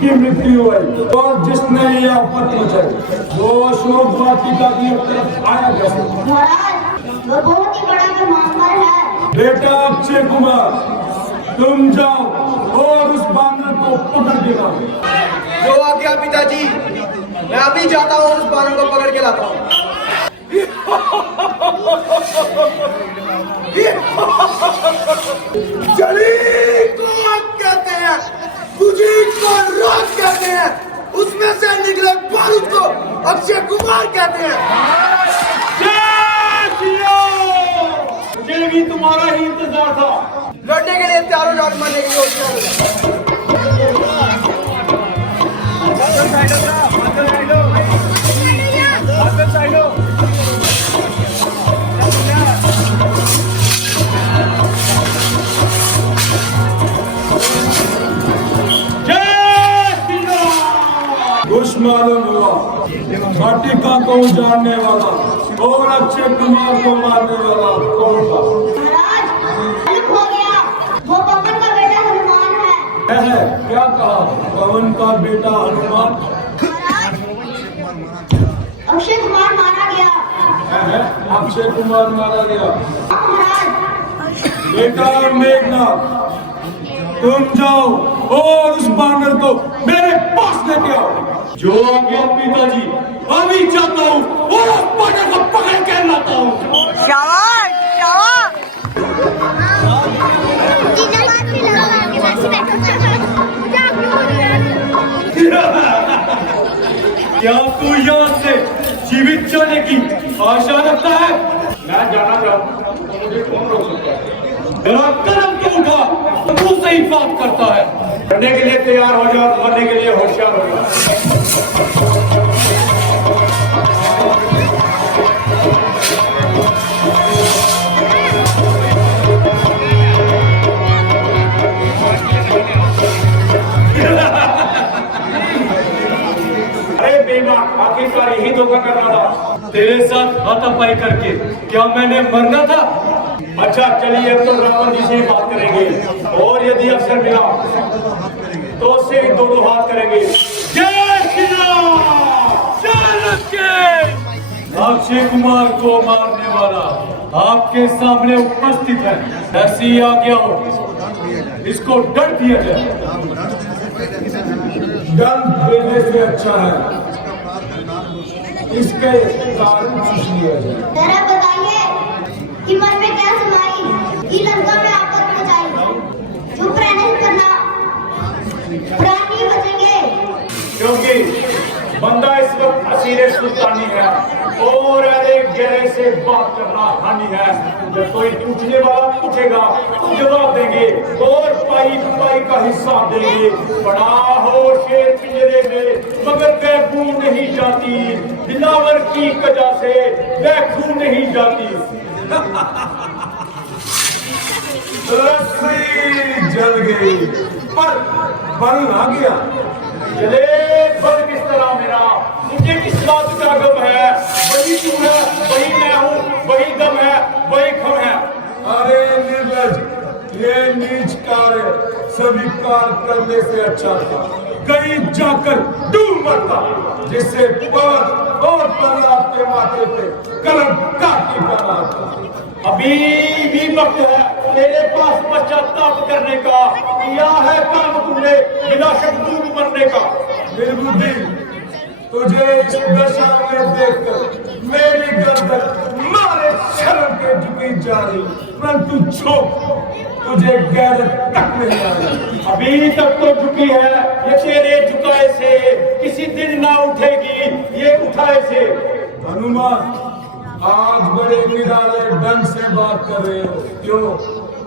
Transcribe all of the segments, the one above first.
उसकी मृत्यु हुई। और जिसने ये आफत मचाई वो अशोक वाटिका की तरफ आया कैसे? महाराज वो बहुत ही बड़ा कमांडर है। बेटा अक्षय कुमार, तुम जाओ और उस बानर को पकड़ के लाओ। जो आज्ञा पिताजी, मैं अभी जाता हूँ, उस बानर को पकड़ के लाता हूँ। जली को आग कहते हैं, बुझी को राख कहते हैं, उसमें से निकले बारूद को अक्षय कुमार कहते हैं। मुझे भी तुम्हारा ही इंतजार था। लड़ने के लिए तैयार हो जाओ, मरने के लिए होशियार हो जाओ। कुछ मालूम हुआ वाटिका को उजाड़ने वाला और अक्षय कुमार को मारने वाला कौन था? महाराज मालूम हो गया, वो पवन का बेटा हनुमान है। क्या कहा? पवन का बेटा हनुमान? महाराज अक्षय कुमार मारा गया। अक्षय कुमार मारा गया? हाँ महाराज। बेटा मेघनाथ, तुम जाओ और उस बानर को मेरे पास लेके आओ। जो आज्ञा पिताजी, अभी जाता हूँ और उस बानर को पकड़ के लाता हूँ। शाबाश शाबाश। क्या तू यहाँ से जीवित जाने की आशा रखता है? मैं जाना चाहूँ, मुझे कौन रोक सकता है? मेरा कदम क्यों उठा? तू से ही बात करता है। करने के लिए तैयार हो जाओ, मरने के लिए होशियार हो जाओ। अरे बेईमान, आखिरकार यही धोखा करना था। तेरे साथ हाथापाई करके क्या मैंने मरना था? अच्छा चलिए, अब तो रावण जी से बात करेंगे और यदि अवसर मिला तो उससे दो हाथ करेंगे। जय श्री राम। अक्षय कुमार को मारने वाला आपके सामने उपस्थित है। ऐसी आज्ञा हो, इसको दंड दिया जाए। दंड देने से अच्छा है इसके कारण पूछ लिया जाए। जरा बताइए कि मन में क्या समाई कि लंका में आफत मचाई। चुप रहने से करना, प्राण नहीं बचेंगे। क्योंकि बंदा इस वक्त असीरे सुल्तानी है और अरे गहरे से बात करना हानि है। जब कोई पूछने वाला पूछेगा तो जवाब देंगे और पाई पाई का हिसाब देंगे। बड़ा हो शेर पिंजरे में मगर बेखू नहीं जाती, दिलावर की कजा से बेखू नहीं जाती। रस्सी जल गई पर बल आ गया। चले बल किस तरह मेरा? मुझे किस बात का गम है? वही तू है, वही मैं हूँ, वही दम है, वही खम है। अरे निर्लज, ये नीच कार्य स्वीकार करने से अच्छा था कहीं जाकर डूब मरता, जिससे पवन और प्रहलाद के माथे पे कलम काटी बना था। अभी भी वक्त है तेरे पास पश्चाताप करने का। किया है काम तुमने बिना शक डूब मरने का। निर्बुद्धि, तुझे इस दशा में देखकर मेरी गर्दन मारे शर्म के झुकी जा रही, परंतु झोंक तुझे गैरत तक नहीं आ रही। अभी तक तो झुकी है, ये तेरे झुकाए से किसी दिन ना उठेगी, ये उठाए से। हनुमान, आज बड़े निराले ढंग से बात कर रहे हो, क्यों?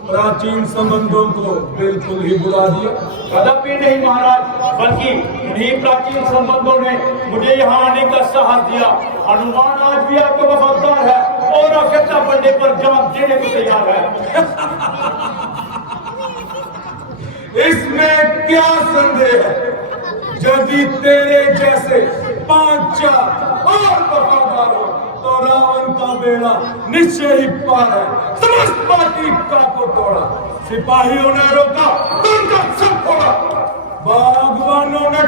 प्राचीन संबंधों को बिल्कुल ही बुला दिया? कदापि नहीं महाराज, बल्कि उन्हीं प्राचीन संबंधों ने मुझे यहाँ आने का साहस दिया। हनुमान आज भी आपका वफादार है और आवश्यकता पड़ने पर जान देने को तैयार है। इसमें क्या संदेह है? यदि तेरे जैसे 5-4 और वफादार हो तो रावण का बेड़ा निश्चय ही पार है। समस्त पार्टी का को तोड़ा, सिपाहियों ने रोका तो उनका सब फोड़ा, बागवानों ने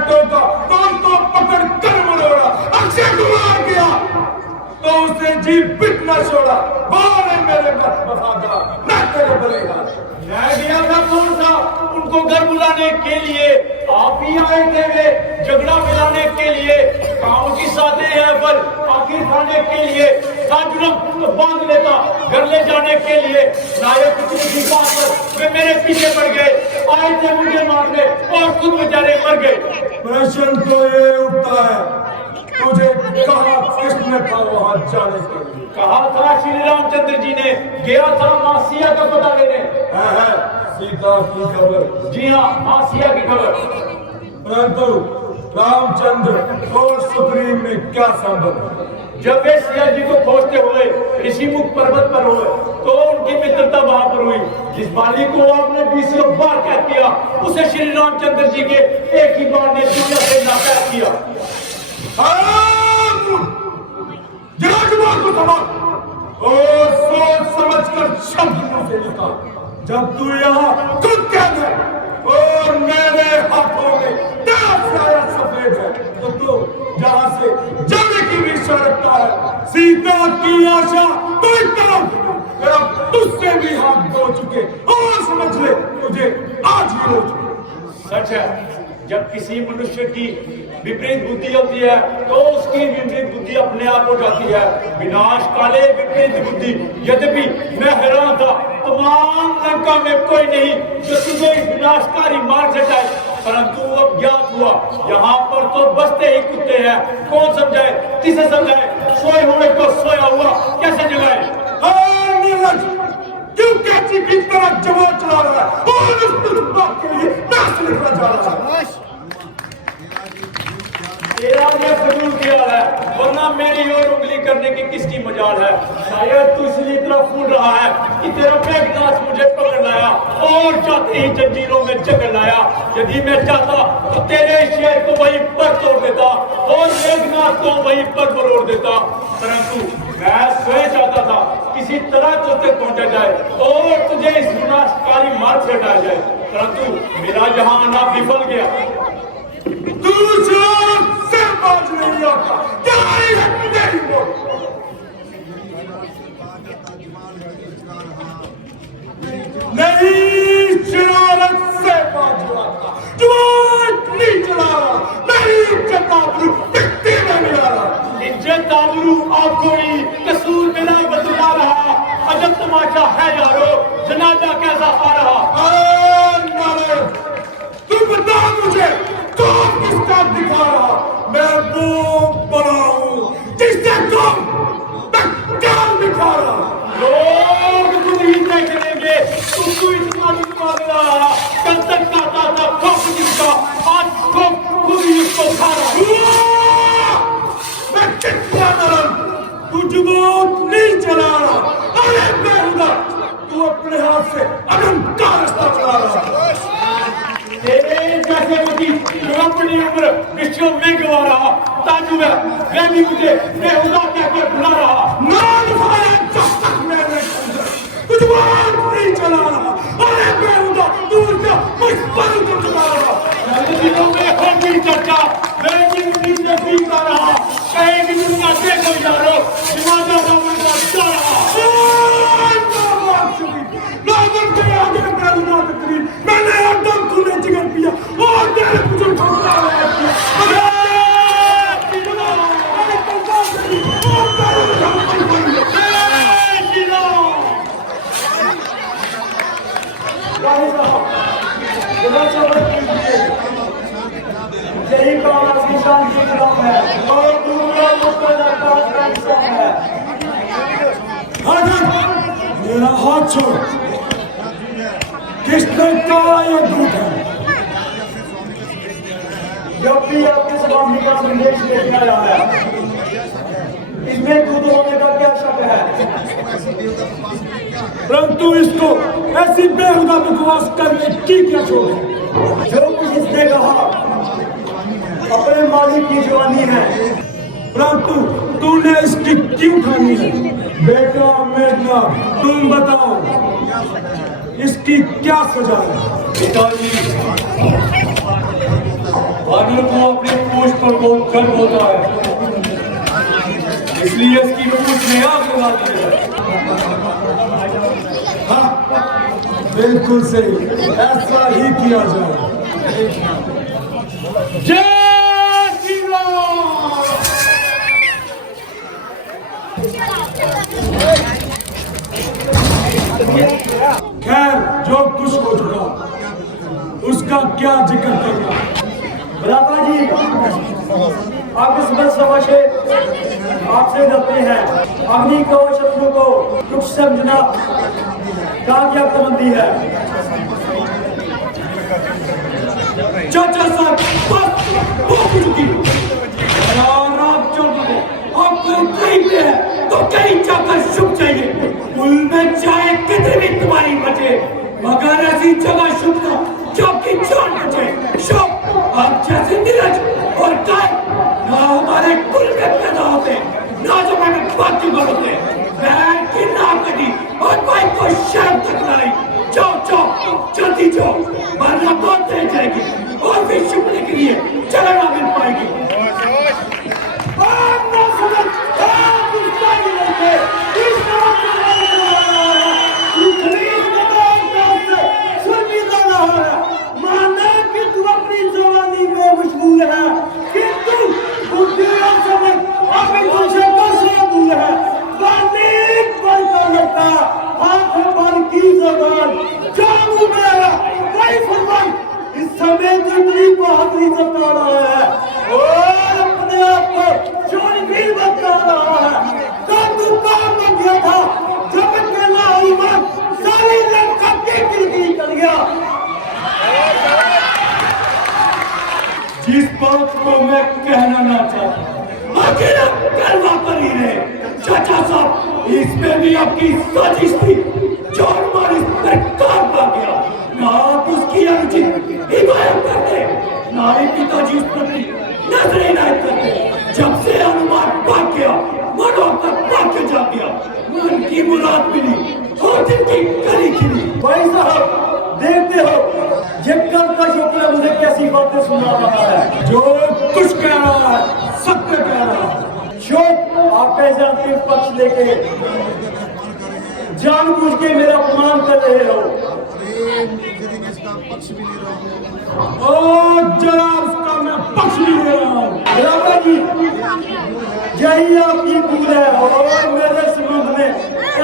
न छोड़ा, बोले मेरे मत वफादार, मैं तेरे बलिहार। मैं गया था कौन सा उनको घर बुलाने के लिए, आप ही आए थे वे झगड़ा मिलाने के लिए। काम की साथे है पर आखिर खाने के लिए, जुर्म बांध लेता घर ले जाने के लिए। नायक किसी बात पर वे मेरे पीछे पड़ गए, आए थे मुझे मारने और खुद बेचारे मर गए। प्रश्न तो ये उठता है, तुझे कहा किसने था वहां जाने के लिए? कहा था श्री रामचंद्र जी ने, गया था मासिया का पता लेने। है सीता की खबर? जी हाँ, मासिया की खबर। परंतु रामचंद्र और सुग्रीव में क्या संबंध? जब वे सिया जी को खोजते हुए ऋषिमुख पर्वत पर हुए तो उनकी मित्रता वहां पर हुई। जिस बाली को आपने 20 बार कैद किया, उसे श्री रामचंद्र जी के एक ही बार ने दुनिया से नापैद किया। को और सोच समझ कर शब्द से लिखा। जब तू यहाँ खुद कैद है और मेरे हाथों में तेरा साया सफेद है, तो तू जहाँ से जाने की भी इच्छा रखता है। सीता की आशा कोई तरफ मेरा तुझसे भी हाथ धो चुके, और समझ ले तुझे आज ही हो चुके। सच है, जब किसी मनुष्य की विपरीत बुद्धि होती है तो उसकी विपरीत बुद्धि अपने आप हो जाती है। विनाश काले विपरीत बुद्धि। यद्यपि मैं हैरान था, तमाम लंका में कोई नहीं जो तुझे इस विनाशकारी मार्ग से जाए, परंतु अब ज्ञात हुआ यहाँ पर तो बसते ही कुत्ते हैं। कौन समझाए, किसे समझाए? सोए हुए को सोया हुआ कैसे जगाए? क्यों कैची की तरह जवाब चला रहा है और उस बात के लिए नाश लिखना जा रहा है? तेरा ये फजूल ख्याल है, वरना मेरी ओर उंगली करने की किसकी मजाल है? शायद तू इसलिए इतना फूल रहा है कि तेरा मेघनाथ मुझे पकड़ लाया और चाहते ही जंजीरों में जकड़ लाया। यदि मैं चाहता तो तेरे शेर को वहीं पर तोड़ देता और मेघनाथ को वहीं पर मरोड़ देता, परंतु मैं स्वयं चाहता था किसी तरह तुझ तक पहुंचा जाए और तुझे इस विनाशकारी मार्ग से हटाया जाए, परंतु मेरा जहां आना विफल गया। से बात नहीं आता, क्या नहीं बोल। नहीं शरारत से बात आता, जुबान नहीं चला रहा, नहीं चताबरू दिखते में मिला रहा। इज्जत आबरू आपको ही कसूर मेरा बदला रहा। अजब तमाशा है यारो, जनाजा कैसा आ रहा। तू बता मुझे कौन किसका दिखा रहा? मैं वो बड़ा हूँ जिससे तुम क्या दिखा रहा? लोग तुम ही देख लेंगे, तुमको इतना दिखा रहा। कल तक खाता था खोप जिसका, आज खोप खुद ही उसको खा रहा। मैं कितना नरम, तू जुबान नहीं चला रहा। अरे बेहुदा, तू अपने हाथ से अनंत का रास्ता चला रहा। तेरे जैसे मुझे जो अपनी उम्र विश्व में गवा रहा, ताजु है मैं भी मुझे बेहुदा कहकर बुला रहा। नाम खाया जब तक मैंने कुछ बात नहीं चला रहा। अरे बेहुदा, तू क्या मुझ पर तो चला रहा। मेरे दिलों में होगी चर्चा, मैं जिंदगी से पीता रहा। कहेगी दुनिया देखो यारो, दिमागा का मुझे चला रहा। नागन के आगे बेहुदा तकरीर, मैंने एकदम तूने जिगर पिया और तेरे मुझे ठोका है। यही काम आपकी शान के खिलाफ है और दूसरा मुस्तक़बिल का हिस्सा है। मेरा हाथ छोड़। किसने कहा ये दूध है? जब भी आपके स्वामी का संदेश लेके आया है, इसमें दूध होने का क्या शक है? परंतु इसको ऐसी बेहुदा बकवास करने की क्या छोड़ है? जो कुछ इसने कहा अपने मालिक की जवानी है, परंतु तूने इसकी क्यों ठानी है? बेटा मेघना, तुम बताओ इसकी क्या सजा है? पिताजी, वानर को अपने पूछ पर बहुत गर्व होता है, इसलिए इसकी पूछ में आग लगा दी है। हाँ, बिल्कुल सही, ऐसा ही किया जाए। जय श्री राम। खैर, जो कुछ हो चुका उसका क्या जिक्र करना। भ्राता जी, आप इस बदसवा से आपसे डरते हैं। अग्नि को शत्रु को कुछ समझना कामयाबी है। चाचा साहब, बस बहुत हो चुकी। आप चौधरी, आपको कहीं पे है तो कहीं जाकर छुप जाइए। पुल में चाहे कितनी भी तुम्हारी बचे, मगर ऐसी जगह छुपना जो आपकी जान बचे। शुभ, आप जैसे नीरज और काय ना हमारे कुल में पैदा होते, ना जमाने में बाकी बढ़ते। बैठ की ना कटी और भाई को शर्म तक लाई। जाओ जाओ, जल्दी जाओ, वरना बहुत देर जाएगी और फिर छुपने के लिए जगह ना मिल पाएगी। माना कि तू अपनी जवानी में मशगूल है, किंतु बुद्धि और समझ अभी तुझे मशगूल है। वाल्मीकि पर का लड़का, हाथ पर की जबान, जामू मेरा कोई फरमान इस समय जितनी बहादुरी जता रहा है और अपने आप को शौर्य बता रहा है। तो तू काम बन गया था जब अकेला ईमान सारी लड़का के गिरगी कर गया। जिस बात को मैं कहना ना चाहता, अकेला करवा पर ही रहे। चाचा साहब, इसमें भी आपकी साजिश थी। जोर मार इस पर काम पा गया। ना आप उसकी अनुचित हिमायत करते, ना ही पिताजी उस प्रति नजर इनायत करते। जब से अनुमान भाग गया, मनो तक भाग्य जा गया। मन की मुराद मिली और दिल की कली खिली। भाई साहब, देखते हो ये कल का शुक्र मुझे कैसी बातें सुना रहा है। जो कुछ कह रहा है सत्य कह रहा है। शोक, आप कैसे अंतिम पक्ष लेके जानबूझ के मेरा अपमान कर रहे हो। और जरा उसका मैं पक्ष भी ले रहा हूँ। राजा जी, यही आपकी भूल है और मेरे संबंध में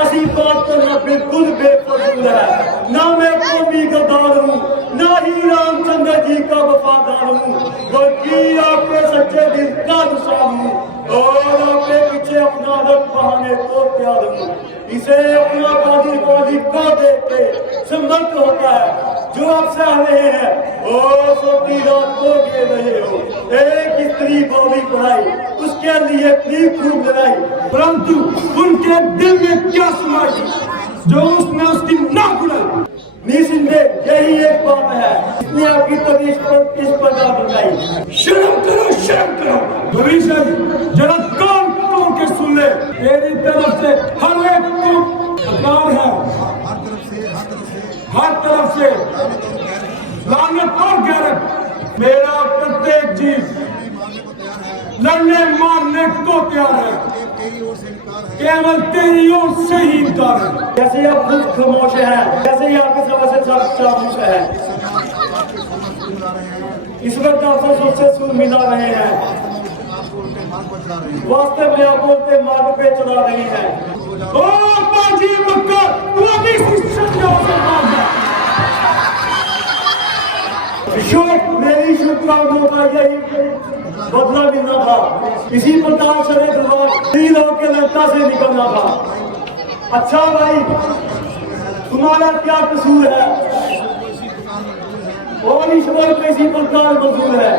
ऐसी बात करना बिल्कुल बेफजूल है। ना मैं कौमी गद्दार हूँ, ना ही रामचंद्र जी का वफादार हूँ, बल्कि आपके सच्चे दिल का दुश्मन हूँ और आपके पीछे अपना रख बहाने को प्यार हूँ। इसे अपना बाजी को देख के समर्थ होता है जो आप चाह रहे हैं और सोती रात को गे रहे हो। एक स्त्री बोली पढ़ाई, उसके लिए इतनी खूब लड़ाई, परंतु उनके दिल में क्या समाई जो उसने उसकी नाक उड़ाई। निसंदे यही एक बात है इसने आपकी तबीयत पर इस प्रकार बनाई। शर्म करो, शर्म करो। भविष्य जरा कान खोल के सुन ले। तेरी तरफ से हर एक को अपराध है, हर तरफ से लानत और गैरत। मेरा प्रत्येक जीव लड़ने मारने को तैयार है, केवल तेरी ओर से ही इनकार है। जैसे आप खुद खामोश हैं, जैसे ही आपकी समझ से सब खामोश है। इस वक्त आप से सुन मिला रहे हैं, वास्तव में आप बोलते मार्ग पे चला रहे हैं। ओ बाजी मक्कर, तू अभी मेरी शुभकामनाओं का यही बदला मिलना था। इसी प्रकार से तीन के लंका से निकलना था। अच्छा भाई, तुम्हारा क्या कसूर है और ईश्वर को इसी प्रकार मंजूर है।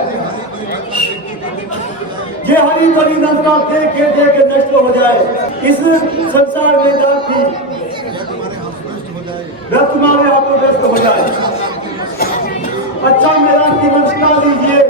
ये हरी भरी लंका देखे देखे नष्ट हो जाए। इस संसार में जाती तुम्हारे हाथों व्यस्त हो जाए। अच्छा, मेरा जीवन सिखा दीजिए।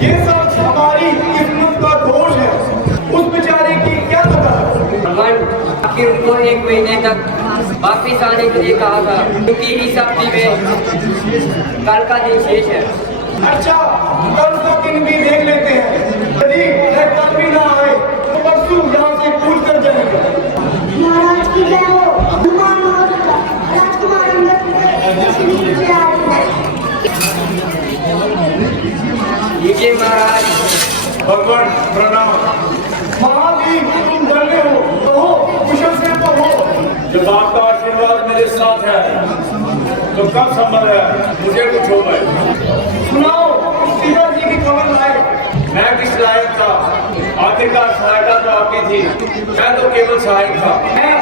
ये सब हमारी किस्मत का दोष है। उस बेचारे की क्या पता। आखिर उनको 1 महीने तक वापिस आने के लिए कहा था, क्योंकि इस हफ्ते में कल का दिन शेष है। अच्छा, कल का दिन भी देख लेते हैं। यदि वह कल भी ना आए तो परसों यहाँ से कूद कर जाएगा। महाराज की जय हो। हनुमान राजकुमार अंगद से आ रही है। लीजिए महाराज। भगवान प्रणाम। महावीर, तुम डरते हो तो हो, कुशल से तो हो। जब आपका आशीर्वाद मेरे साथ है तो कब संभल है मुझे कुछ हो गए। सुनाओ, सीता जी की खबर लाए। मैं किस लायक था? आखिरकार सहायता तो आपकी थी, मैं तो केवल सहायक था। मैं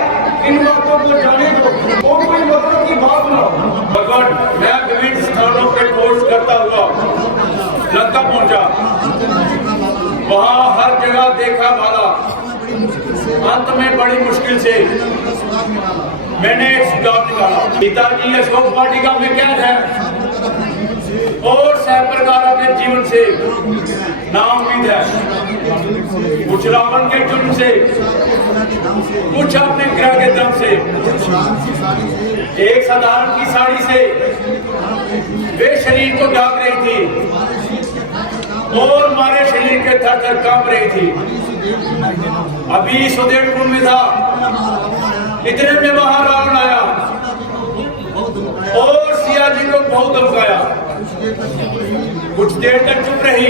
इन बातों को जाने दो। वो कोई मतलब की बात सुनाओ। भगवान, मैं विभिन्न स्थानों पे खोज करता हुआ लंका पहुंचा। वहां हर जगह देखा भाला। अंत में बड़ी मुश्किल से मैंने एक सुझाव निकाला। पिताजी अशोक वाटिका में कैद है और सह प्रकार अपने जीवन से नाउम्मीद है। कुछ रावण के जुर्म से, कुछ अपने ग्रह के दम से। एक साधारण की साड़ी से वे शरीर को ढक रही थी और हमारे शरीर के थर थर कांप रही थी। अभी सुदेवपुर में था, इतने में वहां रावण आया और सिया जी को बहुत धमकाया। कुछ देर तक चुप रही,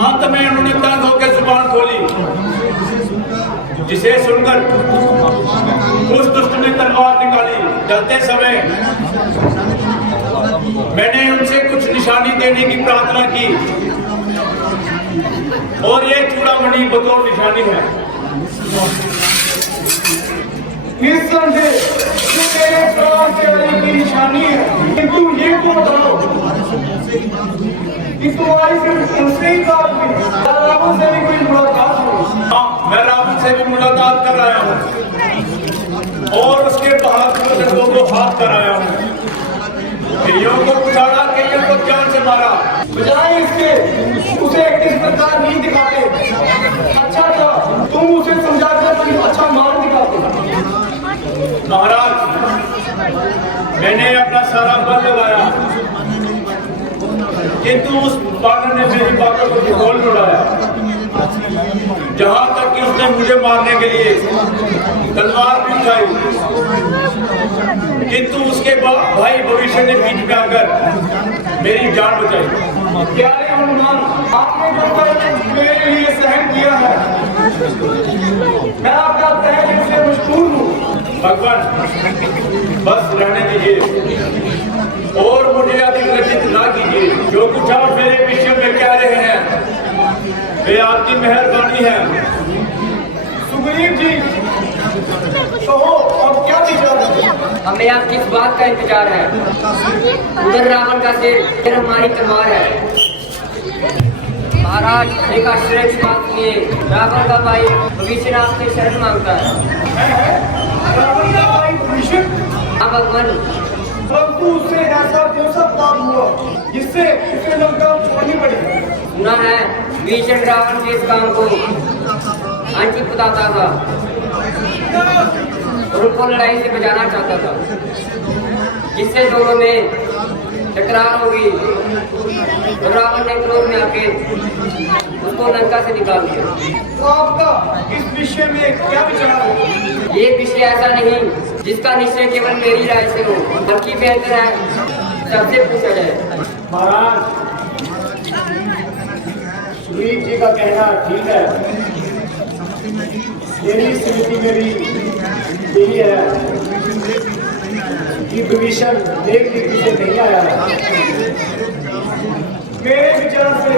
अंत में उन्होंने तंग होकर जुबान खोली, जिसे सुनकर उस दुष्ट ने तलवार निकाली। चलते समय मैंने उनसे कुछ निशानी देने की प्रार्थना की और ये चूड़ामणि बतौर निशानी है। निस्संदेह जो मेरे प्राण प्यारे की निशानी है। किंतु ये तो बताओ कि तुम्हारी सिर्फ उनसे ही बात हुई, रावण से भी कोई मुलाकात हुई? हाँ, मैं रावण से भी मुलाकात कर रहा हूँ और उसके बहादुर लोगों को हाथ कराया हूँ। कईयों को उछाला, कईयों को जान से मारा। बजाय इसके उसे किस प्रकार नहीं दिखाते। अच्छा था तुम उसे समझाकर कोई अच्छा मान दिखाते। महाराज, मैंने अपना सारा बल लगाया, किंतु उस पागल ने मेरी बातों को ढिढोल उड़ाया। जहां तक कि उसने मुझे मारने के लिए तलवार भी उठाई, किंतु उसके भाई भविष्य ने बीच में आकर मेरी जान बचाई। प्यारे हनुमान, आपने जो कष्ट मेरे लिए सहन किया है, मैं आपका तहे दिल से मशहूर हूँ। भगवान, बस रहने दीजिए और मुझे अधिक लज्जित ना कीजिए। जो कुछ आप मेरे विषय में कह रहे हैं वे आपकी मेहरबानी है। सुग्रीव जी, कहो अब क्या विचार है? हमें अब किस बात का इंतजार है? उधर रावण का सिर, फिर हमारी तलवार है। महाराज, एक आश्चर्य की बात सुनिए। रावण का भाई भविष्यनाथ से शरण मांगता है। रावण का भाई भविष्य? हाँ भगवान। परंतु उससे ऐसा कौन सा पाप हुआ जिससे उसे लंका छोड़नी पड़ी? सुना है भीषण रावण के इस काम को अंकित बताता था और उनको लड़ाई से बचाना चाहता था, जिससे दोनों में टकरार होगी और रावण ने क्रोध में आके उसको लंका से निकाल दिया। तो आपका इस विषय में क्या विचार है? ये विषय ऐसा नहीं जिसका निश्चय केवल मेरी राय से हो, बल्कि बेहतर है सबसे पूछा जाए। महाराज, सुग्रीव जी का कहना ठीक है। मेरी स्थिति में भी यही है कि विभीषण देख रीति से नहीं आया है। मेरे विचार से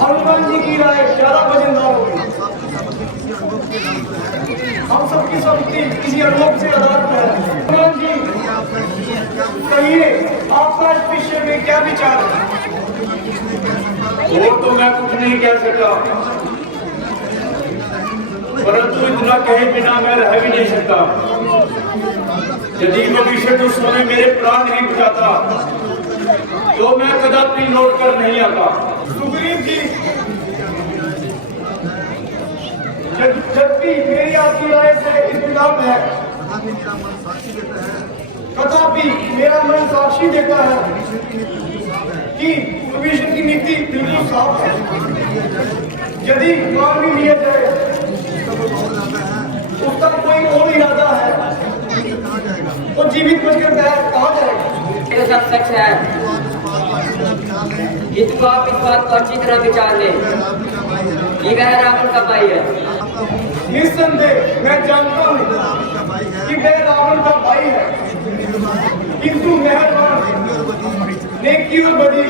हनुमान जी की राय ज्यादा वजनदार होगी। हम सबकी सबकी किसी अनुभव से आधार पर है। हनुमान जी, कहिए आपका इस विषय में क्या विचार है? वो तो मैं कुछ नहीं कह सकता, परंतु इतना कहे बिना मैं रह भी नहीं सकता। यदि विभीषण उस समय मेरे प्राण नहीं बचाता जो मैं कदापि लौट कर नहीं आता। सुग्रीव जी, जबकि मेरी आपकी राय से इख्तिलाफ है, तथापि मेरा मन साक्षी देता है कि विभीषण की नीति बिल्कुल साफ है। यदि मान भी लिया जाए उसका कोई और इरादा है तो जीवित बचकर कहा जाएगा। ये सब सच है, इसको आप इस बात को अच्छी तरह विचार लें कि वह रावण का भाई है। निस्संदेह मैं जानता हूँ कि वह रावण का भाई है, किंतु मेहरबान नेकी और बदी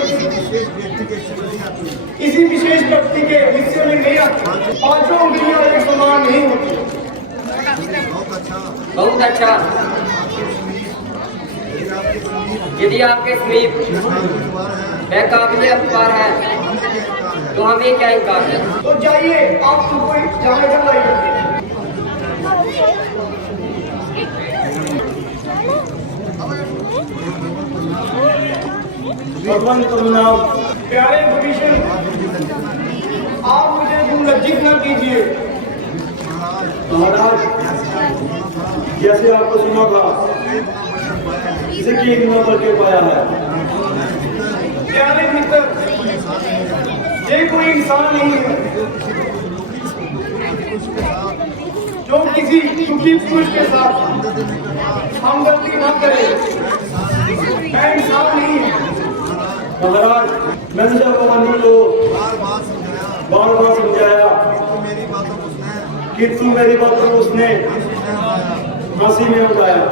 किसी विशेष व्यक्ति के हिस्से में नहीं आती। पांचों उंगलियां एक समान नहीं होती। बहुत अच्छा, यदि आपके समीप वह काबिल अखबार है तो हमें क्या इनकार है। तो जाइए, आप सबको जहाँ जहाँ लाइए। भगवान करुणाओ, प्यारे विभीषण, आप मुझे लज्जित न कीजिए। महाराज, जैसे आपको सुना था इसे की न करके पाया है। प्यारे मित्र, ये कोई इंसान नहीं है जो किसी दुखी पुरुष के साथ हम गलती न करे। मैं इंसान नहीं है। महाराज, मैंने जब कहानी को बार बार समझाया कि तू मेरी बातों को उसने हंसी में उड़ाया।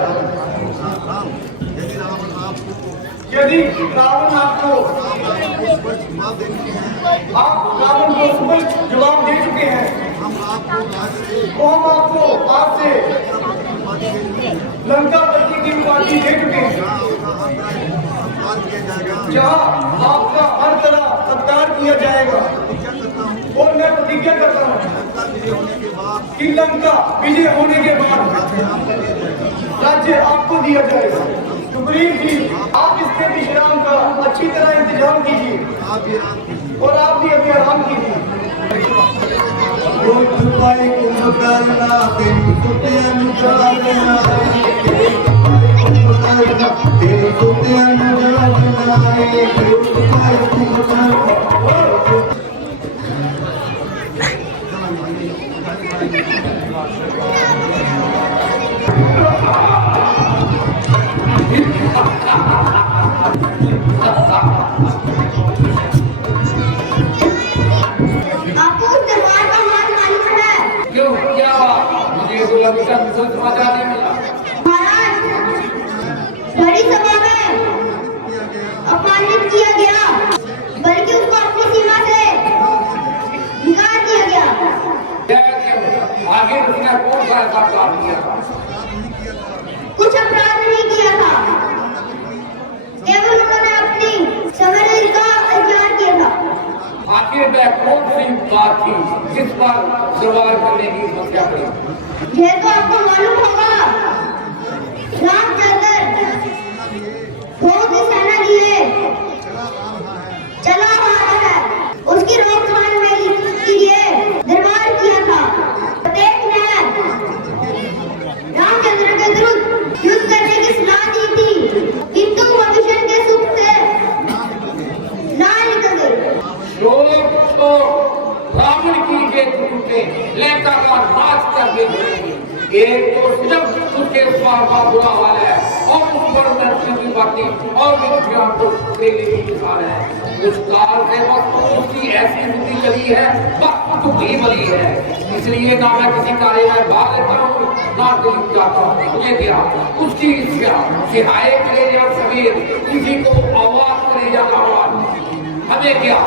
यदि रावण आपको रावण को स्पष्ट जवाब दे चुके हैं तो हम आपको आज से लंकापति की उपाधि दे चुके हैं, जहाँ आपका हर तरह सत्कार किया जाएगा। और मैं प्रतिज्ञा करता हूँ कि लंका विजय होने के बाद राज्य आपको दिया जाएगा। सुग्रीव जी, आप इसके विश्राम का अच्छी तरह इंतजाम कीजिए और आप भी अभी आराम कीजिए। आपको उस दरबार का हाल मालूम है? क्यों, क्या बात? मुझे तो लगता समाचार नहीं मिला। महाराज, बड़ी सभा में अपमानित किया गया, बल्कि उसको अपनी सीमा से निकाल दिया गया। आगे उसने कौन सा ऐसा काम किया? कुछ अपराध नहीं किया था, केवल उन्होंने अपनी समझ का इजहार किया था। आखिर में कौन सी बात थी जिस पर सवाल करने की समस्या पड़ी? यह तो आपको मालूम होगा, रामचंद्र बहुत ही सेना लिए चला आ रहा है। उसकी रोकथाम के लिए दरबार किया था। प्रत्येक ने रामचंद्र के विरुद्ध युद्ध करने की सलाह दी थी, किंतु विभीषण के सुख से ना निकल गए। तो रावण की जेल टूटे, लंका का नाश कर देंगे। एक तो सिर्फ उसके स्वार का बुरा हाल है और उस पर नरसिंह की बातें और विद्या को प्रेमी की निकाल है। उस काल से बस उसकी ऐसी बुद्धि चली है, बस बुद्धि बली है। इसलिए ना मैं किसी कार्य में भाग लेता हूँ, ना दिल्ली जाता हूँ। मुझे क्या उसकी सिहाए करे या सवेर, किसी को आवाज करे या आवाज, हमें क्या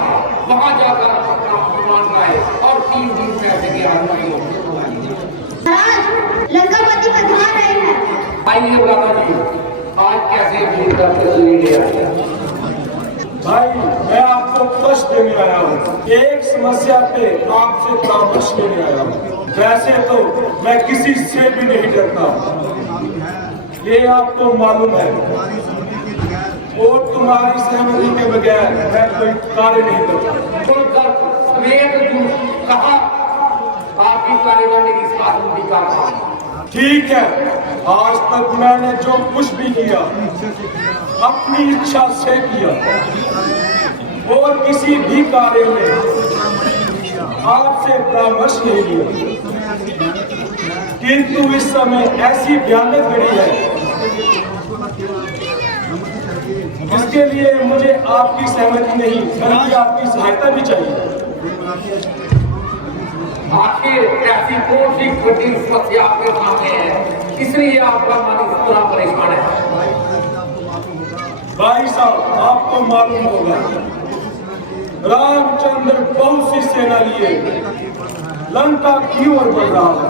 वहां जाकर अपना अपमान गाए और 3 दिन पैसे की आदमी हो। लंकापति पधार रहे हैं। आइए बाबा जी, आज कैसे भूल कर तस्वीर ले आए? भाई, मैं आपको कष्ट देने आया हूँ। एक समस्या पे आपसे परामर्श लेने आया हूँ। वैसे तो मैं किसी से भी नहीं डरता, ये आपको मालूम है। और तुम्हारी सहमति के बगैर मैं कोई कार्य नहीं करता। सुनकर समेत तू कहा आपकी कार्यवाही की स्वाधीनता का था। ठीक है, आज तक मैंने जो कुछ भी किया अपनी इच्छा से किया और किसी भी कार्य में आपसे परामर्श नहीं लिया, किंतु इस समय ऐसी भयानक घड़ी है जिसके लिए मुझे आपकी सहमति नहीं बल्कि आपकी सहायता भी चाहिए। आखिर ऐसी कौन सी कठिन समस्या आपके सामने है, इसलिए आपका मन इस तरह परेशान है? भाई साहब, आपको मालूम होगा रामचंद्र बहुत सी सेना लिए लंका की ओर बढ़ रहा है।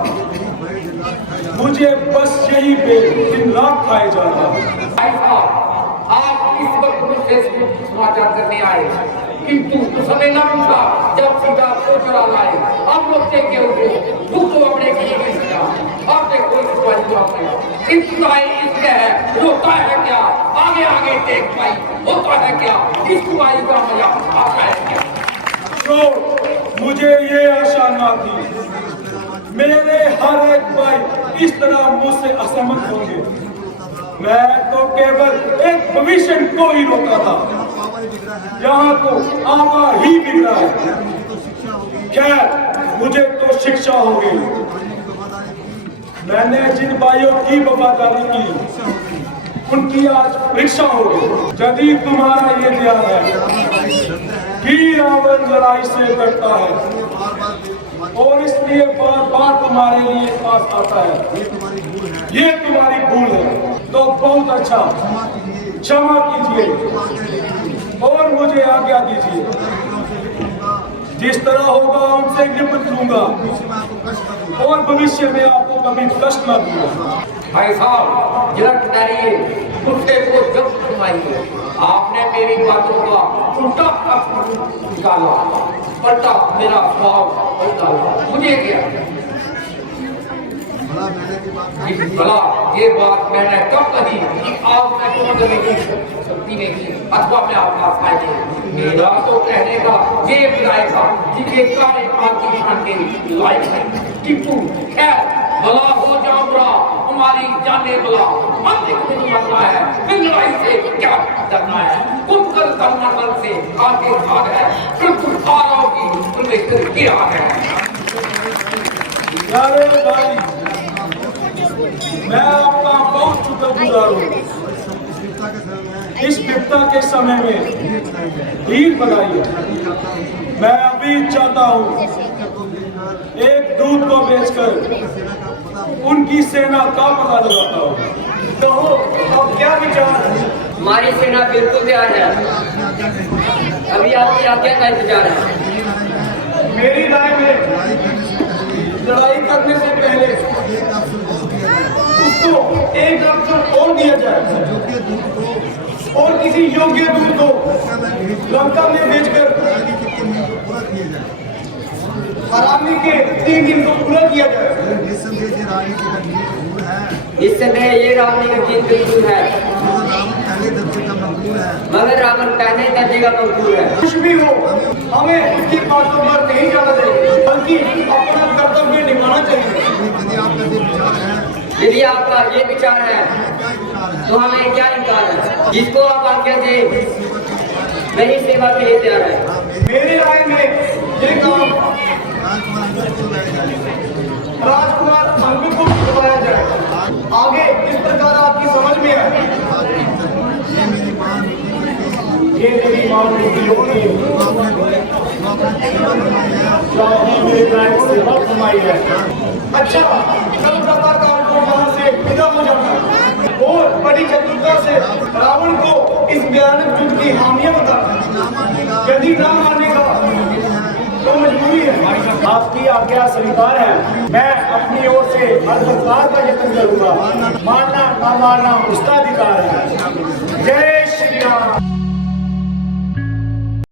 मुझे बस यही पे दिन रात खाए जा रहा है। भाई साहब, आप इस वक्त मुझसे समाचार करने आए, किंतु उस समय न पूछा जब सीधा को चला लाए। अब लोग के ऊपर दुख तो अपने की नहीं सीखा, अब देखो कोई सिपाही को अपने इतना इसके है रोता है क्या, आगे आगे देख पाई होता है क्या, इस सिपाही का मजा आता है क्या? तो मुझे ये आशा ना थी मेरे हर एक भाई इस तरह मुझसे असहमत होंगे। मैं तो केवल एक भविष्य को ही रोका था, यहाँ तो आवा ही बिगड़ा है। खैर, मुझे तो शिक्षा हो गई। मैंने जिन भाइयों की वफादारी की उनकी आज परीक्षा हो गई। यदि तुम्हारा ये ध्यान है कि रावण लड़ाई से डरता है और इसलिए बार बार तुम्हारे लिए पास आता है, ये तुम्हारी भूल है, तो बहुत अच्छा, क्षमा कीजिए और मुझे आज्ञा दीजिए। जिस तरह होगा उनसे निपट लूंगा और भविष्य में आपको कभी कष्ट न दूंगा। भाई साहब, जरा ठहरिए, कुत्ते को जब सुनाइए। आपने मेरी बातों का उल्टा निकाला, पलटा मेरा भाव डाला। मुझे क्या भला ये बात मैंने कब कही कि आप मैं क्यों करने की शक्ति नहीं थी अथवा मैं आपका फायदे। मेरा तो कहने का ये विधायक था जिनके कार्य आपकी शांति लायक है, किंतु खैर भला हो जाओ बुरा, हमारी जाने भला हम देखने लगना है, फिर लड़ाई से क्या डरना है, कुछ कर करना कर से आगे भाग है, फिर तुफानों की प्रवेश की आग है। अरे भाई, मैं आपका बहुत शुक्रगुजार हूँ। इस विपदा के समय में भीड़ बनाई। मैं अभी चाहता हूँ एक दूध को बेचकर उनकी सेना का पता लगाता हूँ। कहो, अब क्या विचार है? हमारी सेना बिल्कुल तैयार है, अभी आपकी आज्ञा का इंतजार है। मेरी राय में लड़ाई करने से पहले उसको एक अवसर और दिया जाए और किसी योग्य दूत को लंका में भेजकर आरामी के 3 दिन को पूरा किया जाए। इस समय ये रावणी का 3 बिल्कुल है, मगर रावण पहले दर्जे का मजबूर है। कुछ भी हो, हमें उसकी बातों पर नहीं जाना चाहिए, बल्कि अपना कर्तव्य निभाना चाहिए। यदि आपका ये विचार है तो हमें क्या इनकार है? जिसको आप आज्ञा दे वही सेवा के लिए तैयार है। मेरी राय में ये काम राजकुमार अंक को करवाया जाए। आगे इस प्रकार आपकी समझ में आए। ये मेरी मांग होगी मेरे लायक सेवा कमाई है। अच्छा, कल प्रकार का आपको यहाँ से विदा हो जाना और बड़ी चतुरता से रावण को इस भयानक युद्ध की हामियां बताना। यदि ना मानेगा तो मजबूरी है। आपकी आज्ञा स्वीकार है। मैं अपनी ओर से हर प्रकार का यत्न करूंगा। मानना ना मानना उसका अधिकार है।